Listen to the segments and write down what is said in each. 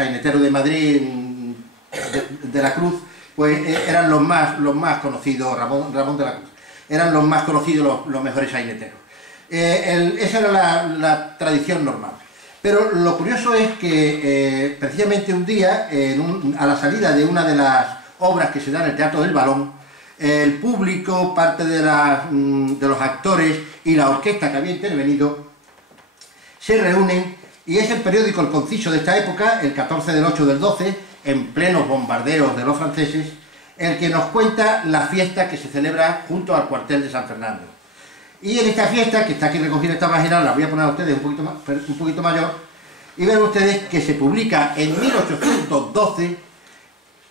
saineteros de Madrid, de la Cruz, pues eran los más conocidos, Ramón de la Cruz, eran los más conocidos, los mejores saineteros. Esa era la tradición normal. Pero lo curioso es que precisamente un día, a la salida de una de las obras que se da en el Teatro del Balón, el público, parte de los actores y la orquesta que había intervenido se reúnen, y es el periódico El Conciso de esta época, el 14 del 8 del 12, en plenos bombardeos de los franceses, el que nos cuenta la fiesta que se celebra junto al cuartel de San Fernando. Y en esta fiesta, que está aquí recogida en esta página, la voy a poner a ustedes un poquito mayor, y ven ustedes que se publica en 1812,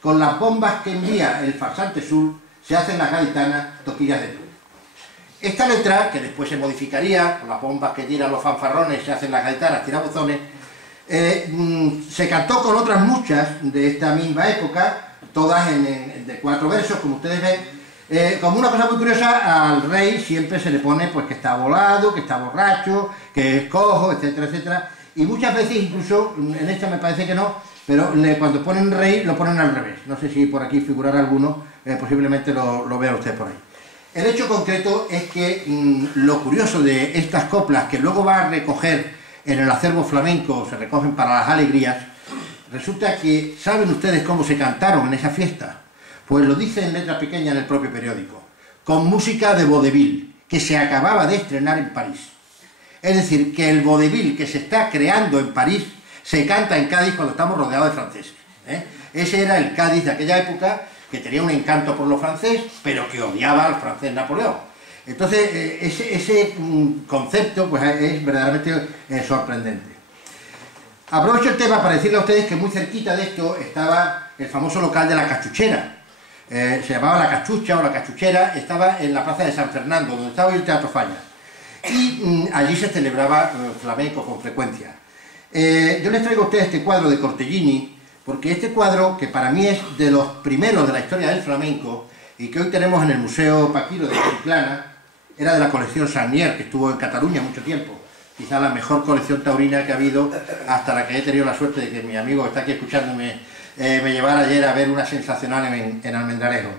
con las bombas que envía el farsante sur, se hacen las gaditanas toquillas de Tú. Esta letra, que después se modificaría, con las bombas que tiran los fanfarrones, se hacen las gaditanas tirabuzones, se cantó con otras muchas de esta misma época, todas de 4 versos, como ustedes ven. Como una cosa muy curiosa, al rey siempre se le pone pues que está volado, que está borracho, que es cojo, etcétera, etcétera. Y muchas veces, incluso, en esta me parece que no, pero cuando ponen rey lo ponen al revés. No sé si por aquí figurará alguno, posiblemente lo vea usted por ahí. El hecho concreto es que lo curioso de estas coplas, que luego va a recoger en el acervo flamenco, se recogen para las alegrías, resulta que, ¿saben ustedes cómo se cantaron en esa fiesta? Pues lo dice en letra pequeña en el propio periódico, con música de vaudeville, que se acababa de estrenar en París. Es decir, que el vaudeville que se está creando en París se canta en Cádiz cuando estamos rodeados de franceses. Ese era el Cádiz de aquella época, que tenía un encanto por lo francés, pero que odiaba al francés Napoleón. Entonces, ese concepto pues, es verdaderamente sorprendente. Aprovecho el tema para decirle a ustedes que muy cerquita de esto estaba el famoso local de la Cachuchera. Se llamaba La Cachucha o La Cachuchera, estaba en la plaza de San Fernando, donde estaba el Teatro Falla. Y allí se celebraba flamenco con frecuencia. Yo les traigo a ustedes este cuadro de Cortellini, porque este cuadro, que para mí es de los primeros de la historia del flamenco, y que hoy tenemos en el Museo Paquiro de Chiclana, era de la colección Sagnier, que estuvo en Cataluña mucho tiempo. Quizá la mejor colección taurina que ha habido, hasta la que he tenido la suerte de que mi amigo que está aquí escuchándome me llevara ayer a ver una sensacional en Almendralejo.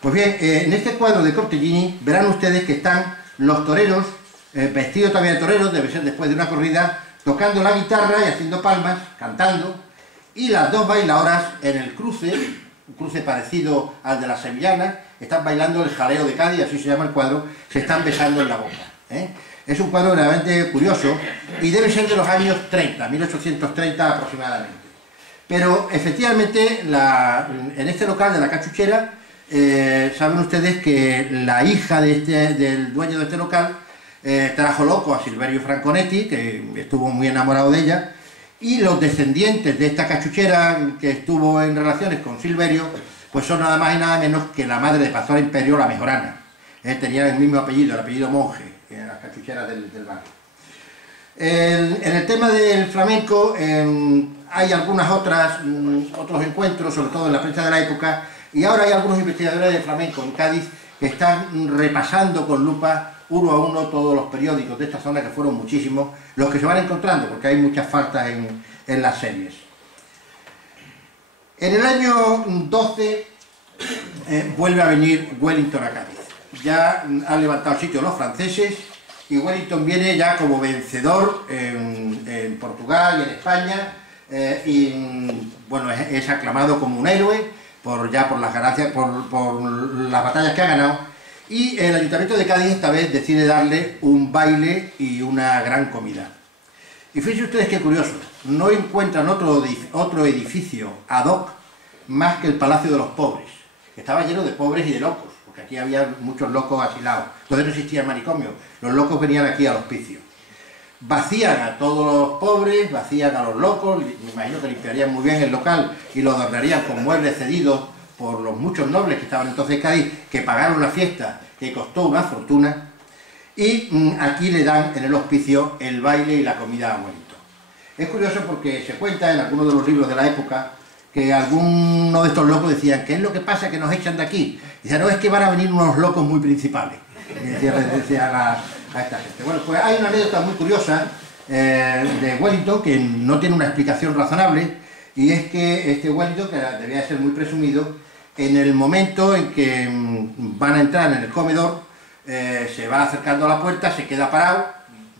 Pues bien, en este cuadro de Cortellini verán ustedes que están los toreros, vestidos también de toreros, debe ser después de una corrida, tocando la guitarra y haciendo palmas, cantando, y las dos bailadoras en el cruce, un cruce parecido al de las sevillanas, están bailando el jaleo de Cádiz, así se llama el cuadro, se están besando en la boca. Es un cuadro verdaderamente curioso y debe ser de los años 30, 1830 aproximadamente. Pero efectivamente, en este local de la Cachuchera, saben ustedes que la hija del dueño de este local trajo loco a Silverio Franconetti, que estuvo muy enamorado de ella, y los descendientes de esta cachuchera que estuvo en relaciones con Silverio, pues son nada más y nada menos que la madre de Pastora Imperio, la Mejorana. Tenía el mismo apellido, el apellido Monje, en las cachucheras del barrio. En el tema del flamenco hay algunos otros encuentros, sobre todo en la prensa de la época, y ahora hay algunos investigadores de flamenco en Cádiz que están repasando con lupa uno a uno todos los periódicos de esta zona, que fueron muchísimos, los que se van encontrando, porque hay muchas faltas en las series. En el año 12 vuelve a venir Wellington a Cádiz. Ya han levantado sitio los franceses y Wellington viene ya como vencedor en Portugal y en España, y bueno, es aclamado como un héroe por las ganancias, por las batallas que ha ganado. Y el Ayuntamiento de Cádiz esta vez decide darle un baile y una gran comida. Y fíjense ustedes qué curioso, no encuentran otro edificio ad hoc más que el Palacio de los Pobres, que estaba lleno de pobres y de locos, porque aquí había muchos locos asilados. Entonces no existía el manicomio, los locos venían aquí al hospicio. Vacían a todos los pobres, vacían a los locos, me imagino que limpiarían muy bien el local y lo adornarían con muebles cedidos por los muchos nobles que estaban entonces en Cádiz, que pagaron la fiesta, que costó una fortuna, y aquí le dan en el hospicio el baile y la comida a Wellington. Es curioso porque se cuenta en algunos de los libros de la época que algunos de estos locos decían, ¿qué es lo que pasa que nos echan de aquí? Dicen, no, es que van a venir unos locos muy principales, decía a esta gente. Bueno, pues hay una anécdota muy curiosa de Wellington que no tiene una explicación razonable, y es que este Wellington, que debía de ser muy presumido, en el momento en que van a entrar en el comedor, se va acercando a la puerta, se queda parado,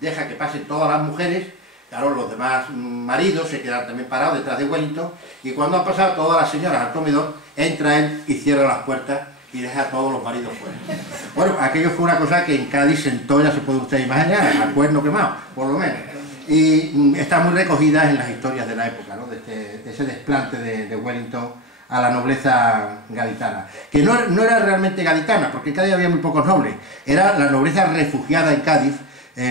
deja que pasen todas las mujeres, claro, los demás maridos se quedan también parados detrás de Wellington, y cuando han pasado todas las señoras al comedor, entra él y cierra las puertas y deja a todos los maridos fuera. Bueno, aquello fue una cosa que en Cádiz sentó, ya se puede usted imaginar, al cuerno quemado, por lo menos. Y está muy recogida en las historias de la época, ¿no? De ese desplante de Wellington a la nobleza gaditana, que no era realmente gaditana, porque en Cádiz había muy pocos nobles, era la nobleza refugiada en Cádiz,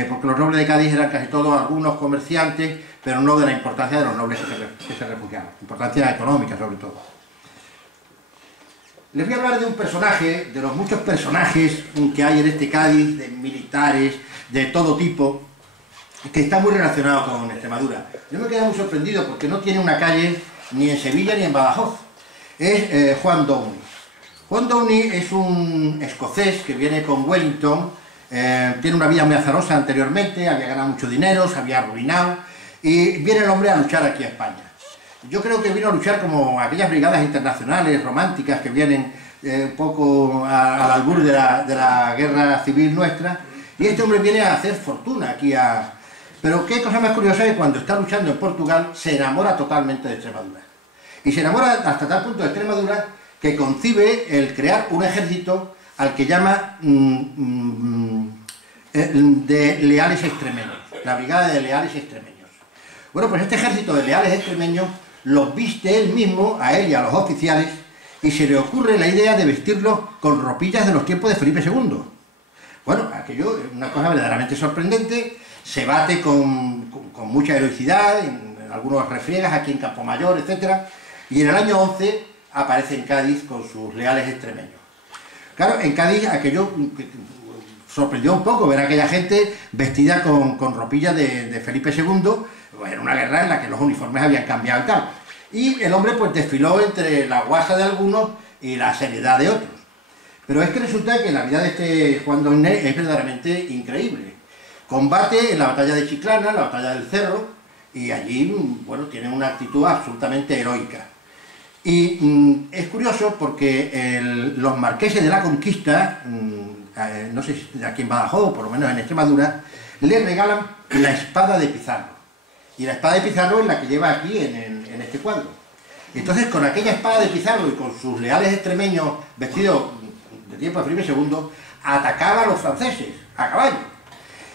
porque los nobles de Cádiz eran casi todos algunos comerciantes, pero no de la importancia de los nobles que se refugiaban, importancia económica sobre todo. Les voy a hablar de un personaje, de los muchos personajes que hay en este Cádiz, de militares, de todo tipo, que está muy relacionado con Extremadura. Yo me quedé muy sorprendido porque no tiene una calle ni en Sevilla ni en Badajoz. Es Juan Downey. Juan Downey es un escocés que viene con Wellington, tiene una vida muy azarosa anteriormente, había ganado mucho dinero, se había arruinado, y viene el hombre a luchar aquí a España. Yo creo que vino a luchar como aquellas brigadas internacionales románticas que vienen un poco al albur de la guerra civil nuestra, y este hombre viene a hacer fortuna aquí a... Pero qué cosa más curiosa es que cuando está luchando en Portugal se enamora totalmente de Extremadura. Y se enamora hasta tal punto de Extremadura que concibe el crear un ejército al que llama de leales extremeños, la brigada de leales extremeños. Bueno, pues este ejército de leales extremeños los viste él mismo, a él y a los oficiales, y se le ocurre la idea de vestirlos con ropillas de los tiempos de Felipe II. Bueno, aquello es una cosa verdaderamente sorprendente, se bate con mucha heroicidad, en algunos refriegas aquí en Campomayor, etc. Y en el año 11 aparece en Cádiz con sus leales extremeños. Claro, en Cádiz aquello sorprendió un poco ver a aquella gente vestida con ropillas de Felipe II, era una guerra en la que los uniformes habían cambiado y tal. Y el hombre pues desfiló entre la guasa de algunos y la seriedad de otros. Pero es que resulta que la vida de este Juan Downey es verdaderamente increíble. Combate en la batalla de Chiclana, en la batalla del Cerro, y allí, bueno, tiene una actitud absolutamente heroica. Y es curioso porque los marqueses de la Conquista, no sé si aquí en Badajoz, por lo menos en Extremadura, le regalan la espada de Pizarro. Y la espada de Pizarro es la que lleva aquí en este cuadro. Entonces, con aquella espada de Pizarro y con sus leales extremeños vestidos de tiempo de Felipe II, atacaba a los franceses, a caballo.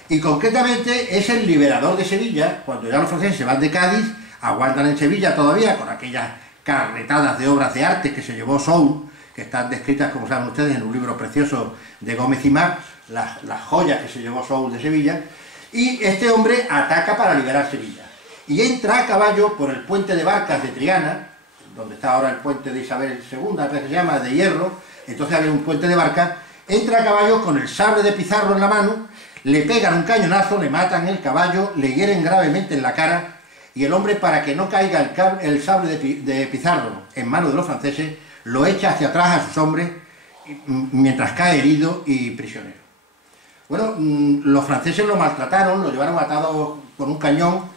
Y concretamente es el liberador de Sevilla, cuando ya los franceses se van de Cádiz, aguantan en Sevilla todavía con aquellas carretadas de obras de arte que se llevó Soult, que están descritas, como saben ustedes, en un libro precioso de Gómez y Mar, las joyas que se llevó Soult de Sevilla, y este hombre ataca para liberar Sevilla. Y entra a caballo por el puente de Barcas de Triana, donde está ahora el puente de Isabel II, que se llama, de hierro, entonces había un puente de Barcas, entra a caballo con el sable de Pizarro en la mano, le pegan un cañonazo, le matan el caballo, le hieren gravemente en la cara, y el hombre, para que no caiga el sable de Pizarro en manos de los franceses, lo echa hacia atrás a sus hombres, mientras cae herido y prisionero. Bueno, los franceses lo maltrataron, lo llevaron atado a un cañón,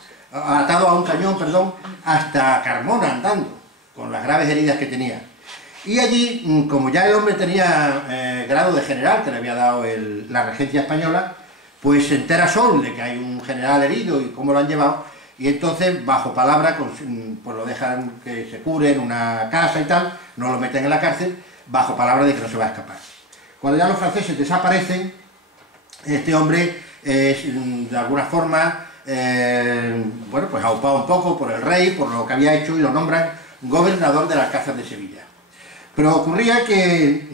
hasta Carmona andando, con las graves heridas que tenía. Y allí, como ya el hombre tenía grado de general, que le había dado la regencia española, pues se entera Soult de que hay un general herido y cómo lo han llevado, y entonces, bajo palabra, pues lo dejan que se cure en una casa y tal, no lo meten en la cárcel, bajo palabra de que no se va a escapar. Cuando ya los franceses desaparecen, este hombre es, de alguna forma, bueno, pues aupado un poco por el rey, por lo que había hecho, y lo nombran gobernador del Alcázar de Sevilla. Pero ocurría que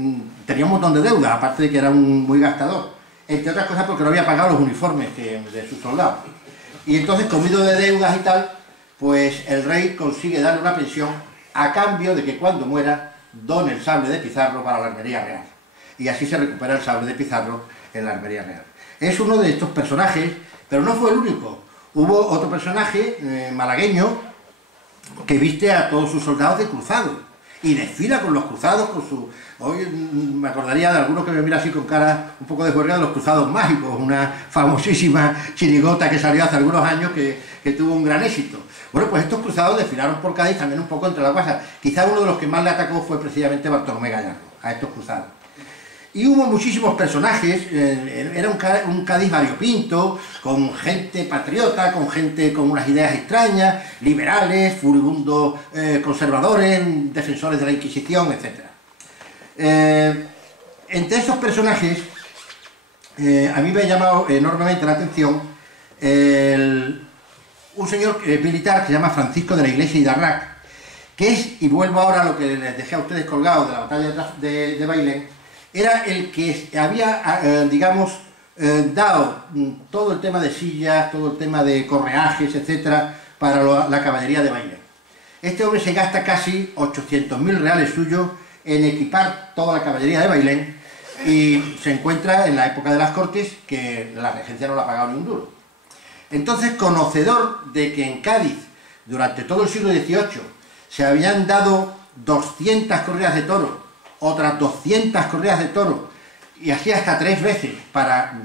tenía un montón de deudas, aparte de que era muy gastador, entre otras cosas porque no había pagado los uniformes de sus soldados. Y entonces, comido de deudas y tal, pues el rey consigue darle una pensión a cambio de que cuando muera done el sable de Pizarro para la Armería Real. Y así se recupera el sable de Pizarro en la Armería Real. Es uno de estos personajes, pero no fue el único. Hubo otro personaje malagueño que viste a todos sus soldados de cruzado y desfila con los cruzados, con su... Hoy me acordaría de algunos que me miran así con cara un poco de juerga de los cruzados mágicos, una famosísima chirigota que salió hace algunos años que tuvo un gran éxito. Bueno, pues estos cruzados desfilaron por Cádiz también un poco entre las guasas. Quizá uno de los que más le atacó fue precisamente Bartolomé Gallardo, a estos cruzados. Y hubo muchísimos personajes, era un Cádiz variopinto, con gente patriota, con gente con unas ideas extrañas, liberales, furibundos conservadores, defensores de la Inquisición, etc. Entre estos personajes, a mí me ha llamado enormemente la atención un señor militar que se llama Francisco de la Iglesia Hidarrac, que es, y vuelvo ahora a lo que les dejé a ustedes colgados de la batalla de Bailén, era el que había, digamos, dado todo el tema de sillas, todo el tema de correajes, etcétera, para la caballería de Bailén. Este hombre se gasta casi 800.000 reales suyos en equipar toda la caballería de Bailén y se encuentra en la época de las Cortes que la regencia no le ha pagado ni un duro. Entonces, conocedor de que en Cádiz, durante todo el siglo XVIII, se habían dado 200 corridas de toros, otras 200 corridas de toros, y así hasta 3 veces, para,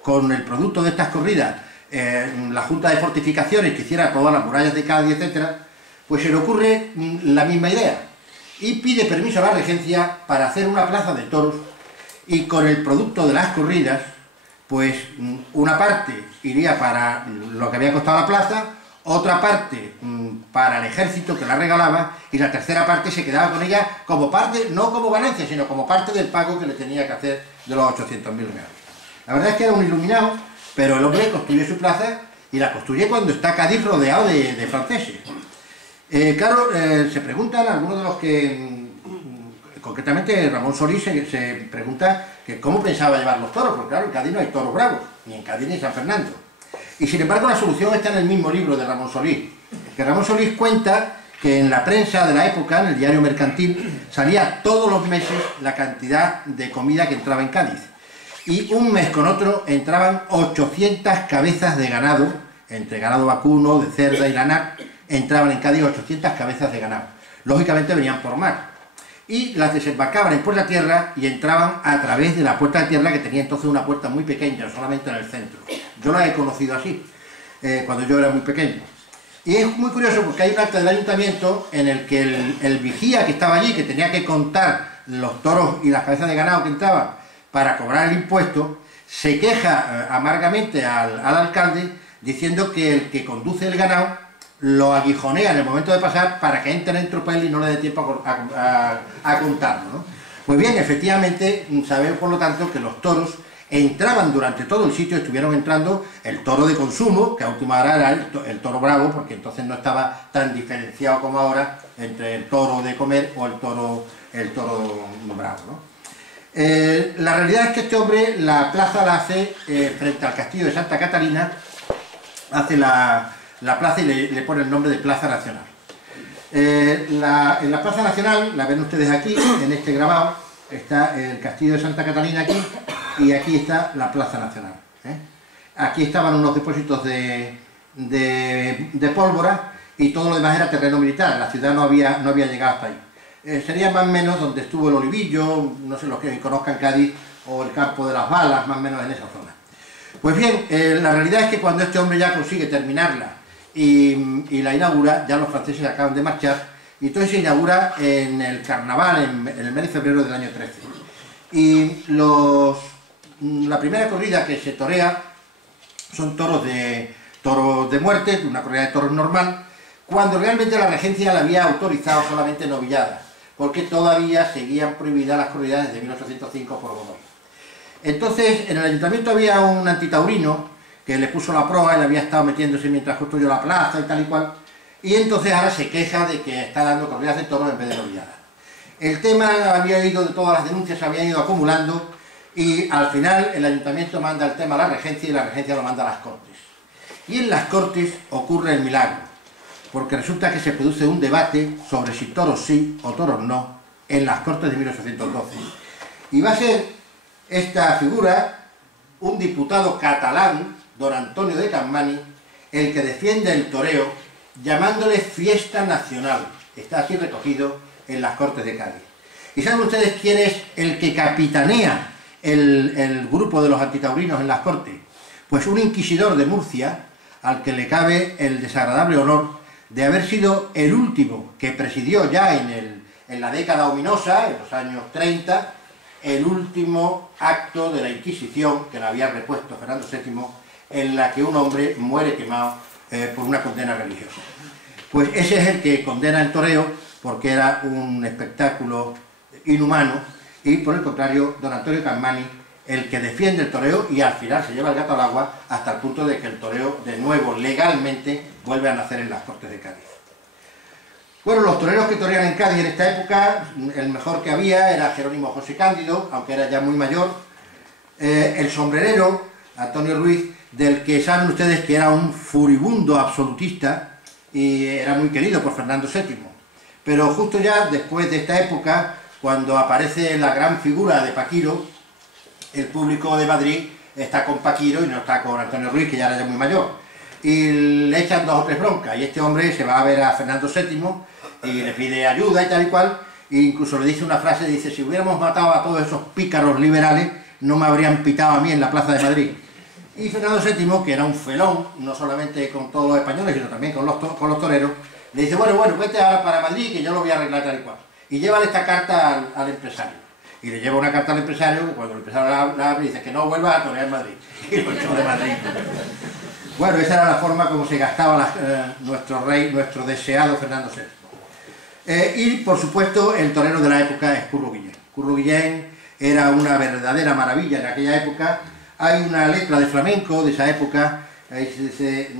con el producto de estas corridas, la Junta de Fortificaciones que hiciera todas las murallas de Cádiz, etc., pues se le ocurre la misma idea, y pide permiso a la regencia para hacer una plaza de toros, y con el producto de las corridas, pues una parte iría para lo que había costado la plaza, otra parte para el ejército que la regalaba y la tercera parte se quedaba con ella como parte, no como ganancia, sino como parte del pago que le tenía que hacer de los 800.000 reales. La verdad es que era un iluminado, pero el hombre construye su plaza y la construye cuando está Cádiz rodeado de franceses. Claro, se preguntan algunos de los que, concretamente Ramón Solís se pregunta que cómo pensaba llevar los toros, porque claro, en Cádiz no hay toros bravos, ni en Cádiz ni en San Fernando. Y sin embargo la solución está en el mismo libro de Ramón Solís, que Ramón Solís cuenta que en la prensa de la época, en el diario mercantil, salía todos los meses la cantidad de comida que entraba en Cádiz. Y un mes con otro entraban 800 cabezas de ganado, entre ganado vacuno, de cerda y lanar, entraban en Cádiz 800 cabezas de ganado. Lógicamente venían por mar. Y las desembarcaban en Puerta Tierra y entraban a través de la Puerta de Tierra, que tenía entonces una puerta muy pequeña, solamente en el centro. Yo la he conocido así, cuando yo era muy pequeño. Y es muy curioso porque hay un acta del ayuntamiento en el que el vigía que estaba allí, que tenía que contar los toros y las cabezas de ganado que entraban para cobrar el impuesto, se queja amargamente al alcalde diciendo que el que conduce el ganado lo aguijonea en el momento de pasar para que entre en tropel y no le dé tiempo a contarlo, ¿no? Pues bien, efectivamente, sabemos por lo tanto que los toros entraban durante todo el sitio, estuvieron entrando el toro de consumo, que a última hora era el toro bravo, porque entonces no estaba tan diferenciado como ahora entre el toro de comer o el toro bravo, ¿no? La realidad es que este hombre la plaza la hace frente al castillo de Santa Catalina, hace la plaza y le pone el nombre de Plaza Nacional. En la Plaza Nacional, la ven ustedes aquí, en este grabado, está el castillo de Santa Catalina aquí, y aquí está la Plaza Nacional. Aquí estaban unos depósitos de pólvora, y todo lo demás era terreno militar, la ciudad no había llegado hasta ahí. Sería más o menos donde estuvo el Olivillo, no sé, los que conozcan Cádiz, o el Campo de las Balas, más o menos en esa zona. Pues bien, la realidad es que cuando este hombre ya consigue terminarla, y la inaugura, ya los franceses acaban de marchar, y entonces se inaugura en el carnaval, en el mes de febrero del año 13. Y la primera corrida que se torea son toros de muerte, una corrida de toros normal, cuando realmente la regencia la había autorizado solamente novilladas, porque todavía seguían prohibidas las corridas desde 1805 por Godoy. Entonces, en el ayuntamiento había un antitaurino que le puso la proa, él había estado metiéndose mientras construyó la plaza y tal y cual, y entonces ahora se queja de que está dando corridas de toros en vez de novilladas. El tema había ido, de todas las denuncias se habían ido acumulando, y al final el ayuntamiento manda el tema a la regencia y la regencia lo manda a las Cortes. Y en las Cortes ocurre el milagro, porque resulta que se produce un debate sobre si toros sí o toros no en las Cortes de 1812. Y va a ser esta figura, un diputado catalán, don Antonio de Capmany, el que defiende el toreo, llamándole fiesta nacional. Está así recogido en las Cortes de Cádiz. ¿Y saben ustedes quién es el que capitanea el grupo de los antitaurinos en las Cortes? Pues un inquisidor de Murcia, al que le cabe el desagradable honor de haber sido el último que presidió ya en la década ominosa, en los años 30, el último acto de la Inquisición que le había repuesto Fernando VII, en la que un hombre muere quemado por una condena religiosa. Pues ese es el que condena el toreo, porque era un espectáculo inhumano, y por el contrario, don Antonio Capmany, el que defiende el toreo y al final se lleva el gato al agua hasta el punto de que el toreo de nuevo legalmente vuelve a nacer en las Cortes de Cádiz. Bueno, los toreros que torean en Cádiz en esta época, el mejor que había era Jerónimo José Cándido, aunque era ya muy mayor, el sombrerero, Antonio Ruiz, del que saben ustedes que era un furibundo absolutista y era muy querido por Fernando VII. Pero justo ya después de esta época, cuando aparece la gran figura de Paquiro, el público de Madrid está con Paquiro y no está con Antonio Ruiz, que ya era muy mayor. Y le echan 2 o 3 broncas, y este hombre se va a ver a Fernando VII y le pide ayuda y tal y cual, e incluso le dice una frase, dice: si hubiéramos matado a todos esos pícaros liberales, no me habrían pitado a mí en la Plaza de Madrid. Y Fernando VII, que era un felón, no solamente con todos los españoles, sino también con los toreros, le dice: bueno, vete ahora para Madrid, que yo lo voy a arreglar tal y cual. Y llévale esta carta al empresario. Y le lleva una carta al empresario, que cuando el empresario la abre, dice que no vuelva a torear en Madrid. Y lo echó de Madrid. Bueno, esa era la forma como se gastaba nuestro rey, nuestro deseado Fernando VII. Y, por supuesto, el torero de la época es Curro Guillén. Curro Guillén era una verdadera maravilla en aquella época. Hay una letra de flamenco de esa época, ahí se dice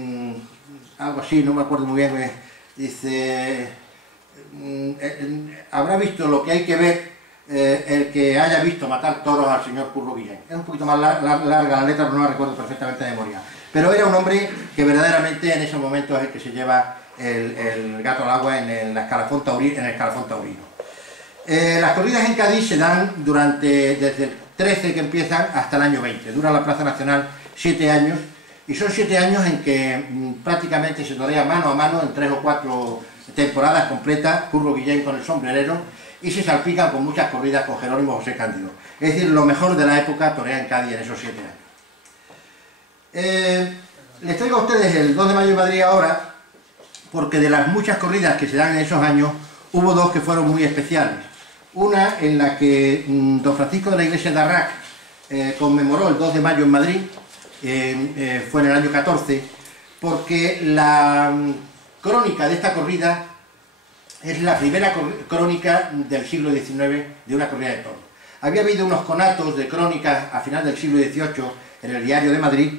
algo así, no me acuerdo muy bien, dice: habrá visto lo que hay que ver el que haya visto matar toros al señor Curro Guillén. Es un poquito más larga la letra, pero no la recuerdo perfectamente de memoria. Pero era un hombre que verdaderamente en ese momento es el que se lleva el gato al agua en el escalafón taurino. Las corridas en Cádiz se dan desde el 13 que empiezan hasta el año 20. Dura la Plaza Nacional 7 años, y son 7 años en que prácticamente se torea mano a mano en 3 o 4 temporadas completas, Curro Guillén con el sombrerero, y se salpican con muchas corridas con Jerónimo José Cándido. Es decir, lo mejor de la época torea en Cádiz en esos 7 años. Les traigo a ustedes el 2 de mayo en Madrid ahora, porque de las muchas corridas que se dan en esos años, hubo 2 que fueron muy especiales. Una en la que don Francisco de la Iglesia de Arrac conmemoró el 2 de mayo en Madrid, fue en el año 14, porque la crónica de esta corrida es la primera crónica del siglo XIX de una corrida de toros. Había habido unos conatos de crónicas a final del siglo XVIII en el Diario de Madrid,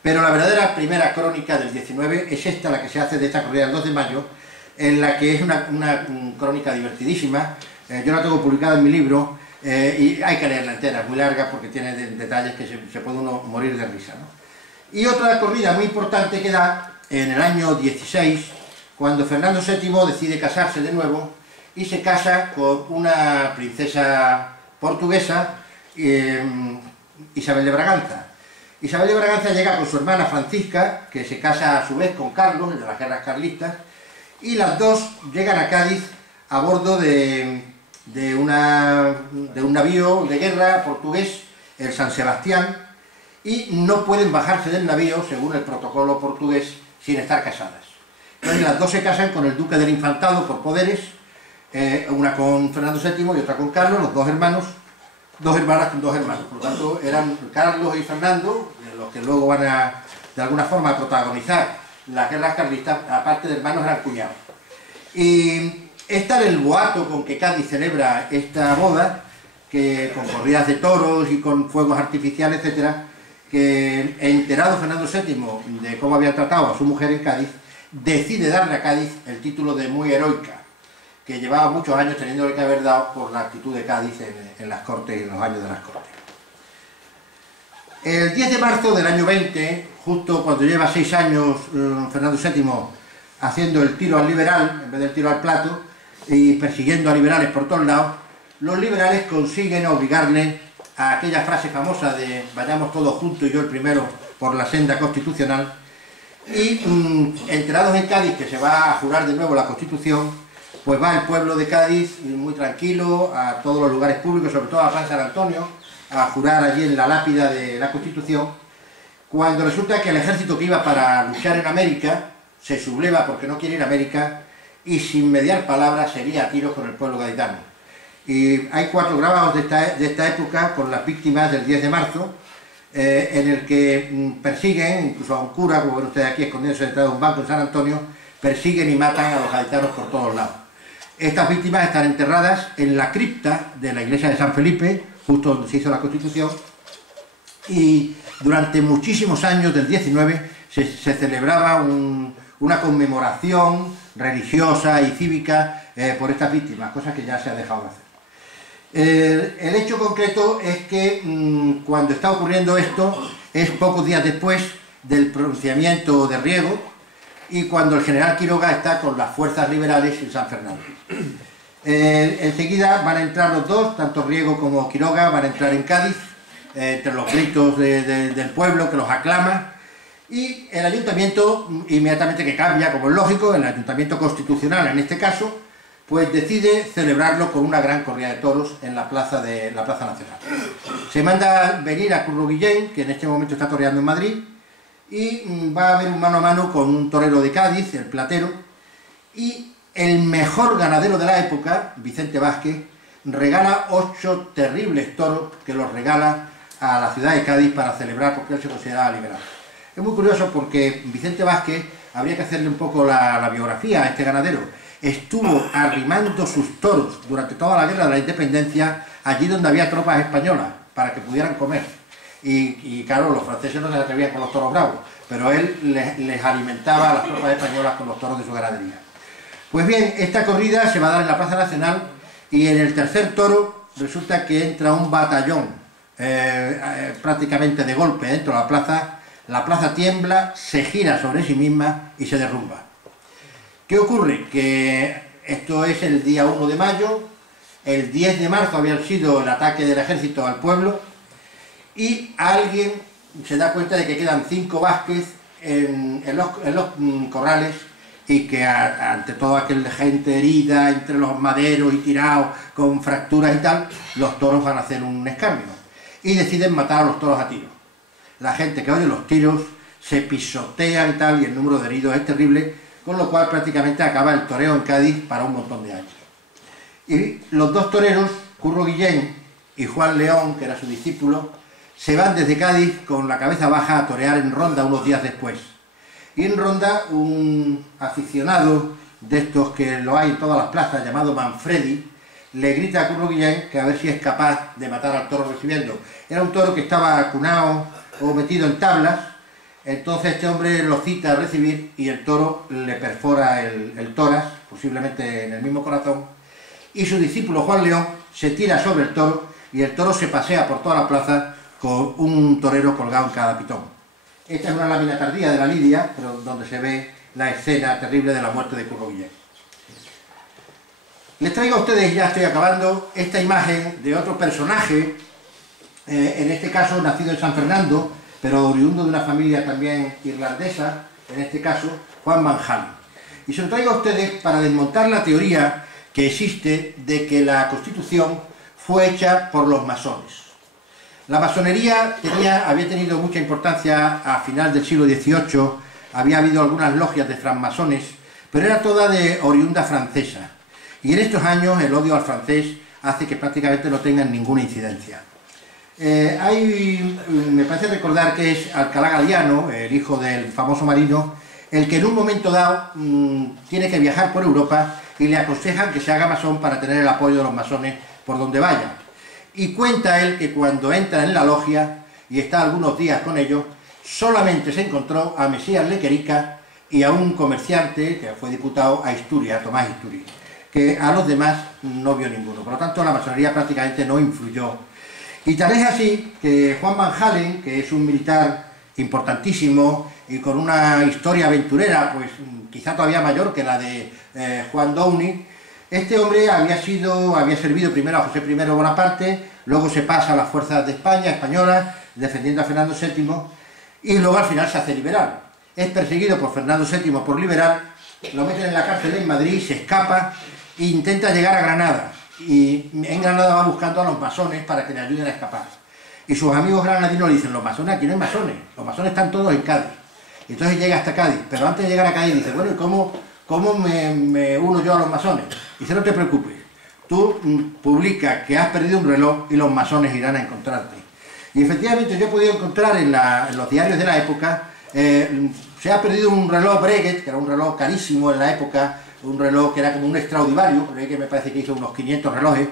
pero la verdadera primera crónica del XIX es esta, la que se hace de esta corrida del 2 de mayo, en la que es una crónica divertidísima. Yo la tengo publicada en mi libro y hay que leerla entera, es muy larga porque tiene detalles que se puede uno morir de risa, ¿no? Y otra corrida muy importante que da en el año 16, cuando Fernando VII decide casarse de nuevo y se casa con una princesa portuguesa, Isabel de Braganza. Isabel de Braganza llega con su hermana Francisca, que se casa a su vez con Carlos, el de las guerras carlistas, y las dos llegan a Cádiz a bordo de un navío de guerra portugués, el San Sebastián, y no pueden bajarse del navío, según el protocolo portugués, sin estar casadas. Entonces las dos se casan con el duque del Infantado por poderes, una con Fernando VII y otra con Carlos, los dos hermanos, dos hermanas con dos hermanos. Por lo tanto, eran Carlos y Fernando, los que luego van de alguna forma a protagonizar las guerras carlistas, aparte de hermanos, eran cuñados. Y está el boato con que Cádiz celebra esta boda, que con corridas de toros y con fuegos artificiales, etcétera, que enterado Fernando VII de cómo había tratado a su mujer en Cádiz, decide darle a Cádiz el título de muy heroica, que llevaba muchos años teniéndole que haber dado por la actitud de Cádiz en las Cortes y en los años de las Cortes. El 10 de marzo del año 20, justo cuando lleva 6 años Fernando VII haciendo el tiro al liberal, en vez del tiro al plato, y persiguiendo a liberales por todos lados, los liberales consiguen obligarle a aquella frase famosa de vayamos todos juntos y yo el primero por la senda constitucional, y enterados en Cádiz que se va a jurar de nuevo la Constitución, pues va el pueblo de Cádiz muy tranquilo a todos los lugares públicos, sobre todo a la Plaza San Antonio, a jurar allí en la lápida de la Constitución, cuando resulta que el ejército que iba para luchar en América se subleva porque no quiere ir a América y sin mediar palabras se lía a tiros con el pueblo gaditano. Y hay 4 grabados de esta época con las víctimas del 10 de marzo, en el que persiguen, incluso a un cura, como ven ustedes aquí escondiéndose detrás de un banco en San Antonio, persiguen y matan a los gaditanos por todos lados. Estas víctimas están enterradas en la cripta de la iglesia de San Felipe, justo donde se hizo la Constitución, y durante muchísimos años del 19 se celebraba una conmemoración religiosa y cívica por estas víctimas, cosa que ya se ha dejado de hacer. El hecho concreto es que cuando está ocurriendo esto es pocos días después del pronunciamiento de Riego y cuando el general Quiroga está con las fuerzas liberales en San Fernando. Enseguida van a entrar los dos, tanto Riego como Quiroga, van a entrar en Cádiz, entre los gritos del pueblo que los aclama, y el ayuntamiento, inmediatamente que cambia, como es lógico, el ayuntamiento constitucional en este caso, pues decide celebrarlo con una gran corrida de toros en la Plaza Nacional. Se manda venir a Curro Guillén, que en este momento está toreando en Madrid, y va a haber un mano a mano con un torero de Cádiz, el Platero, y el mejor ganadero de la época, Vicente Vázquez, regala 8 terribles toros que los regala a la ciudad de Cádiz para celebrar, porque él se consideraba liberal. Es muy curioso porque Vicente Vázquez, habría que hacerle un poco la biografía a este ganadero. Estuvo arrimando sus toros durante toda la guerra de la independencia allí donde había tropas españolas para que pudieran comer. Y claro, los franceses no se atrevían con los toros bravos, pero él les alimentaba a las tropas españolas con los toros de su ganadería. Pues bien, esta corrida se va a dar en la Plaza Nacional y en el tercer toro resulta que entra un batallón prácticamente de golpe dentro de la plaza tiembla, se gira sobre sí misma y se derrumba. ¿Qué ocurre? Que esto es el día 1 de mayo, el 10 de marzo había sido el ataque del ejército al pueblo y alguien se da cuenta de que quedan 5 Vázquez en los corrales y que ante toda aquella gente herida entre los maderos y tirados con fracturas y tal, los toros van a hacer un escarnio y deciden matar a los toros a tiros. La gente que oye los tiros se pisotea y tal y el número de heridos es terrible, con lo cual prácticamente acaba el toreo en Cádiz para un montón de años. Y los dos toreros, Curro Guillén y Juan León, que era su discípulo, se van desde Cádiz con la cabeza baja a torear en Ronda unos días después. Y en Ronda un aficionado de estos que lo hay en todas las plazas, llamado Manfredi, le grita a Curro Guillén que a ver si es capaz de matar al toro recibiendo. Era un toro que estaba acunado o metido en tablas. Entonces este hombre lo cita a recibir y el toro le perfora el tórax, posiblemente en el mismo corazón, y su discípulo Juan León se tira sobre el toro y el toro se pasea por toda la plaza con un torero colgado en cada pitón. Esta es una lámina tardía de la Lidia, pero donde se ve la escena terrible de la muerte de Curro Guillén. Les traigo a ustedes, ya estoy acabando, esta imagen de otro personaje, en este caso nacido en San Fernando, pero oriundo de una familia también irlandesa, en este caso, Juan Van Halen. Y se lo traigo a ustedes para desmontar la teoría que existe de que la Constitución fue hecha por los masones. La masonería había tenido mucha importancia a final del siglo XVIII, había habido algunas logias de francmasones, pero era toda de oriunda francesa. Y en estos años el odio al francés hace que prácticamente no tengan ninguna incidencia. Me parece recordar que es Alcalá Galiano, el hijo del famoso marino, el que en un momento dado tiene que viajar por Europa y le aconsejan que se haga masón para tener el apoyo de los masones por donde vaya. Y cuenta él que cuando entra en la logia y está algunos días con ellos, solamente se encontró a Mesías Lequerica y a un comerciante que fue diputado a Isturias, Tomás Isturiz, que a los demás no vio ninguno. Por lo tanto, la masonería prácticamente no influyó. Y tal es así que Juan Van Halen, que es un militar importantísimo y con una historia aventurera, pues quizá todavía mayor que la de Juan Downey, este hombre había servido primero a José I Bonaparte, luego se pasa a las fuerzas de España, españolas, defendiendo a Fernando VII, y luego al final se hace liberal. Es perseguido por Fernando VII por liberal, lo meten en la cárcel en Madrid, se escapa, e intenta llegar a Granada. Y en Granada va buscando a los masones para que le ayuden a escapar. Y sus amigos granadinos le dicen, los masones, aquí no hay masones, los masones están todos en Cádiz. Y entonces llega hasta Cádiz, pero antes de llegar a Cádiz dice, bueno, ¿y cómo me uno yo a los masones? Y dice, no te preocupes, tú publicas que has perdido un reloj y los masones irán a encontrarte. Y efectivamente yo he podido encontrar en los diarios de la época, se ha perdido un reloj Breguet, que era un reloj carísimo en la época, un reloj que era como un Stradivarius, que me parece que hizo unos 500 relojes,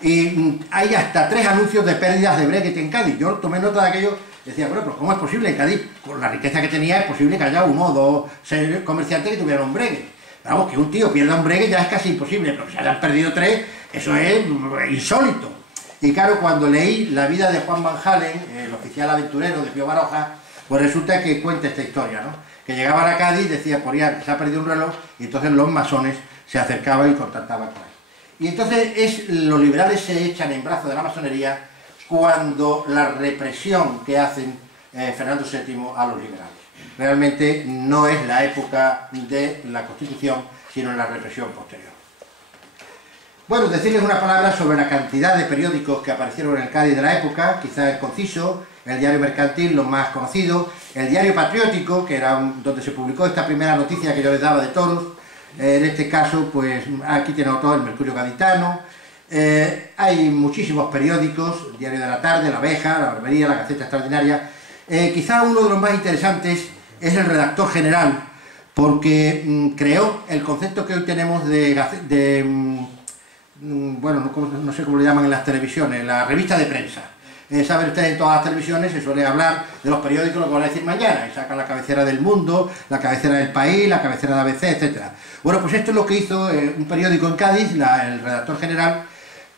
y hay hasta 3 anuncios de pérdidas de Breguet en Cádiz. Yo tomé nota de aquello, decía, bueno, pero ¿cómo es posible en Cádiz, con la riqueza que tenía, es posible que haya 1 o 2 comerciantes que tuvieran un Breguet? Vamos, que un tío pierda un Breguet ya es casi imposible, pero que se hayan perdido 3, eso es insólito. Y claro, cuando leí la vida de Juan Van Halen, el oficial aventurero de Pío Baroja, pues resulta que cuenta esta historia, ¿no? Que llegaban a Cádiz, decía, ponía que se ha perdido un reloj, y entonces los masones se acercaban y contactaban con él. Y entonces los liberales se echan en brazos de la masonería cuando la represión que hacen Fernando VII a los liberales. Realmente no es la época de la Constitución, sino la represión posterior. Bueno, decirles una palabra sobre la cantidad de periódicos que aparecieron en el Cádiz de la época, quizás el Conciso, el Diario Mercantil, los más conocidos, el Diario Patriótico, que era donde se publicó esta primera noticia que yo les daba de toros, en este caso, pues aquí tiene todo el Mercurio Gaditano, hay muchísimos periódicos, el Diario de la Tarde, La Abeja, La Barbería, La Gaceta Extraordinaria. Quizá uno de los más interesantes es el Redactor General, porque creó el concepto que hoy tenemos bueno, no sé cómo le llaman en las televisiones, la revista de prensa. Saben ustedes, en todas las televisiones se suele hablar de los periódicos, lo que van a decir mañana, y sacan la cabecera del Mundo, la cabecera del País, la cabecera de ABC, etc. Bueno, pues esto es lo que hizo un periódico en Cádiz, el Redactor General,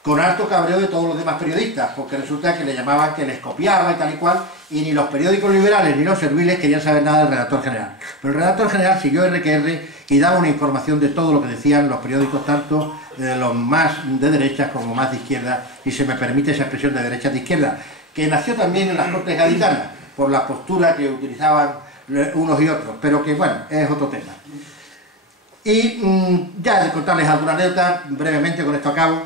con harto cabreo de todos los demás periodistas, porque resulta que le llamaban que les copiaba y tal y cual, y ni los periódicos liberales ni los serviles querían saber nada del Redactor General. Pero el Redactor General siguió RQR y daba una información de todo lo que decían los periódicos, tanto los más de derechas como más de izquierda, y se me permite esa expresión de derechas de izquierda, que nació también en las Cortes Gaditanas, por la postura que utilizaban unos y otros, pero que bueno, es otro tema. Y ya de contarles alguna anécdota, brevemente con esto acabo,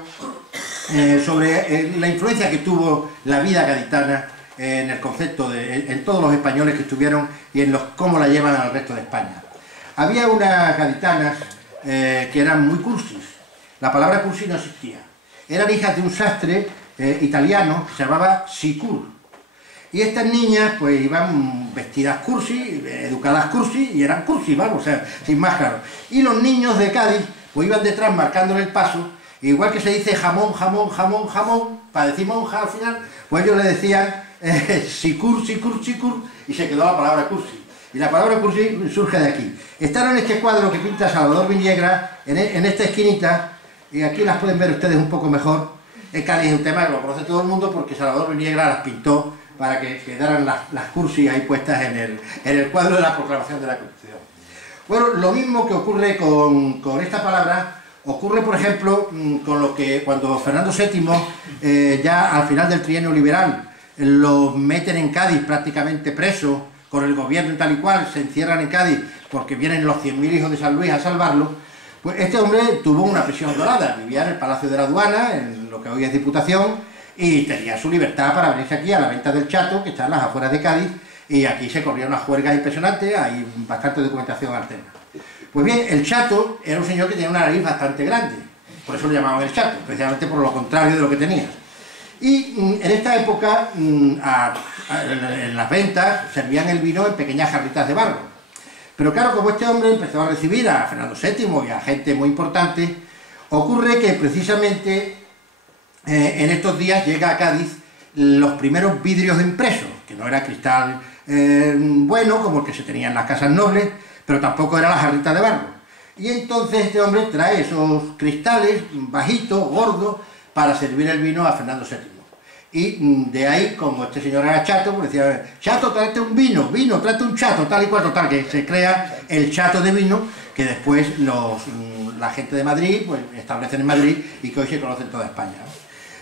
sobre la influencia que tuvo la vida gaditana en el concepto en todos los españoles que estuvieron y en cómo la llevan al resto de España. Había unas gaditanas que eran muy cursis. La palabra cursi no existía. Eran hijas de un sastre italiano que se llamaba Sicur. Y estas niñas pues iban vestidas cursi, educadas cursi, y eran cursi, vamos, o sea, sin más claro. Y los niños de Cádiz pues iban detrás marcándole el paso, igual que se dice jamón, jamón, jamón, jamón, para decir monja al final, pues ellos le decían Sicur, Sicur, Sicur, y se quedó la palabra cursi. Y la palabra cursi surge de aquí. Están en este cuadro que pinta Salvador Viniegra, en esta esquinita, y aquí las pueden ver ustedes un poco mejor. Cádiz es un tema que lo conoce todo el mundo porque Salvador Viniegra las pintó para que quedaran las cursis ahí puestas en el cuadro de la proclamación de la Constitución. Bueno, lo mismo que ocurre con esta palabra, ocurre por ejemplo con lo que cuando Fernando VII, ya al final del trienio liberal, lo meten en Cádiz prácticamente preso con el gobierno y tal y cual, se encierran en Cádiz porque vienen los 100.000 hijos de San Luis a salvarlo. Pues este hombre tuvo una prisión dorada, vivía en el Palacio de la Aduana, en lo que hoy es Diputación, y tenía su libertad para venirse aquí a la venta del Chato, que está en las afueras de Cádiz, y aquí se corrían unas juergas impresionantes, hay bastante documentación al tema. Pues bien, el Chato era un señor que tenía una nariz bastante grande, por eso lo llamaban el Chato, precisamente por lo contrario de lo que tenía. Y en esta época, en las ventas, servían el vino en pequeñas jarritas de barro. Pero claro, como este hombre empezó a recibir a Fernando VII y a gente muy importante, ocurre que precisamente en estos días llega a Cádiz los primeros vidrios impresos, que no era cristal bueno, como el que se tenía en las casas nobles, pero tampoco era la jarrita de barro. Y entonces este hombre trae esos cristales bajitos, gordos, para servir el vino a Fernando VII. Y de ahí, como este señor era chato, pues decía, chato, tráete un vino, vino, tráete un chato, tal y cual, total, que se crea el chato de vino, que después la gente de Madrid, pues establecen en Madrid y que hoy se conoce en toda España.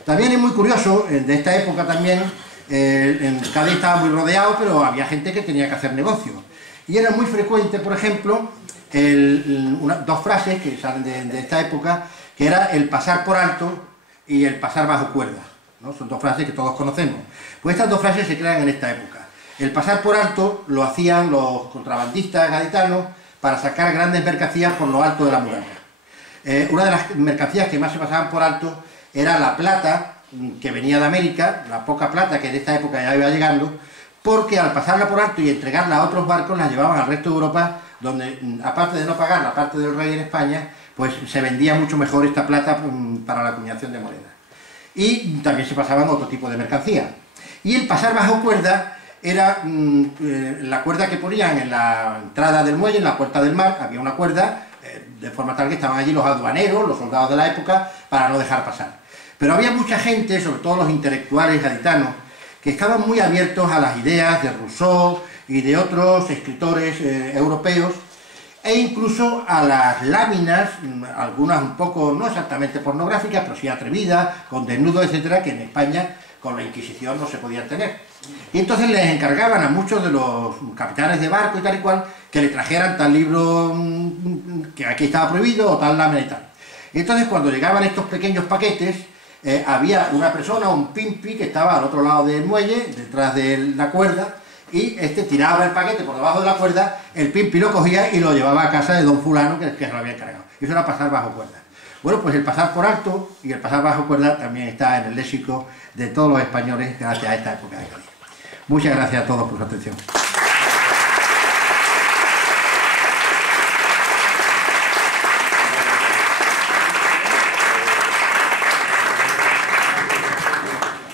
También es muy curioso, de esta época también, en Cádiz estaba muy rodeado, pero había gente que tenía que hacer negocios. Y era muy frecuente, por ejemplo, dos frases que salen de esta época, que era el pasar por alto y el pasar bajo cuerda, ¿no? Son dos frases que todos conocemos. Pues estas dos frases se crean en esta época. El pasar por alto lo hacían los contrabandistas gaditanos para sacar grandes mercancías por lo alto de la muralla. Una de las mercancías que más se pasaban por alto era la plata que venía de América, la poca plata que en esta época ya iba llegando, porque al pasarla por alto y entregarla a otros barcos la llevaban al resto de Europa, donde aparte de no pagar la parte del rey en España, pues se vendía mucho mejor esta plata para la acuñación de moneda. Y también se pasaban otro tipo de mercancía. Y el pasar bajo cuerda era la cuerda que ponían en la entrada del muelle, en la puerta del mar, había una cuerda, de forma tal que estaban allí los aduaneros, los soldados de la época, para no dejar pasar. Pero había mucha gente, sobre todo los intelectuales gaditanos, que estaban muy abiertos a las ideas de Rousseau y de otros escritores europeos, e incluso a las láminas, algunas un poco, no exactamente pornográficas, pero sí atrevidas, con desnudos, etcétera, que en España con la Inquisición no se podían tener. Y entonces les encargaban a muchos de los capitanes de barco y tal y cual, que le trajeran tal libro que aquí estaba prohibido, o tal lámina y tal. Y entonces cuando llegaban estos pequeños paquetes, había una persona, un pimpi, que estaba al otro lado del muelle, detrás de la cuerda, y este tiraba el paquete por debajo de la cuerda, el pimpi lo cogía y lo llevaba a casa de don fulano que se lo había encargado. Eso era pasar bajo cuerda. Bueno, pues el pasar por alto y el pasar bajo cuerda también está en el léxico de todos los españoles gracias a esta época de Cádiz. Muchas gracias a todos por su atención.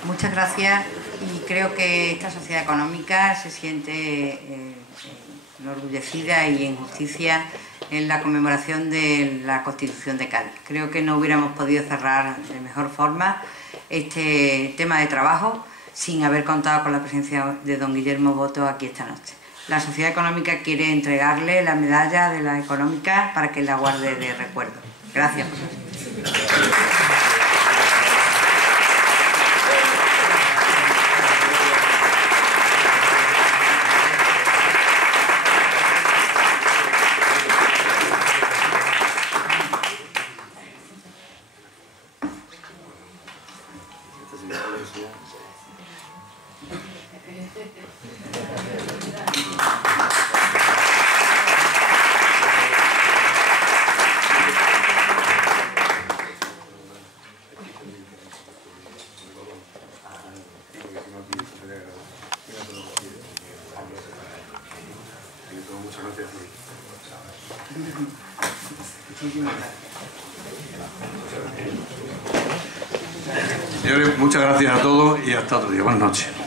Muchas gracias, y creo que esta sociedad económica se siente enorgullecida y en justicia en la conmemoración de la Constitución de Cádiz. Creo que no hubiéramos podido cerrar de mejor forma este tema de trabajo sin haber contado con la presencia de don Guillermo Boto aquí esta noche. La sociedad económica quiere entregarle la medalla de la económica para que la guarde de recuerdo. Gracias por su Señores, muchas gracias a todos y hasta otro día. Buenas noches.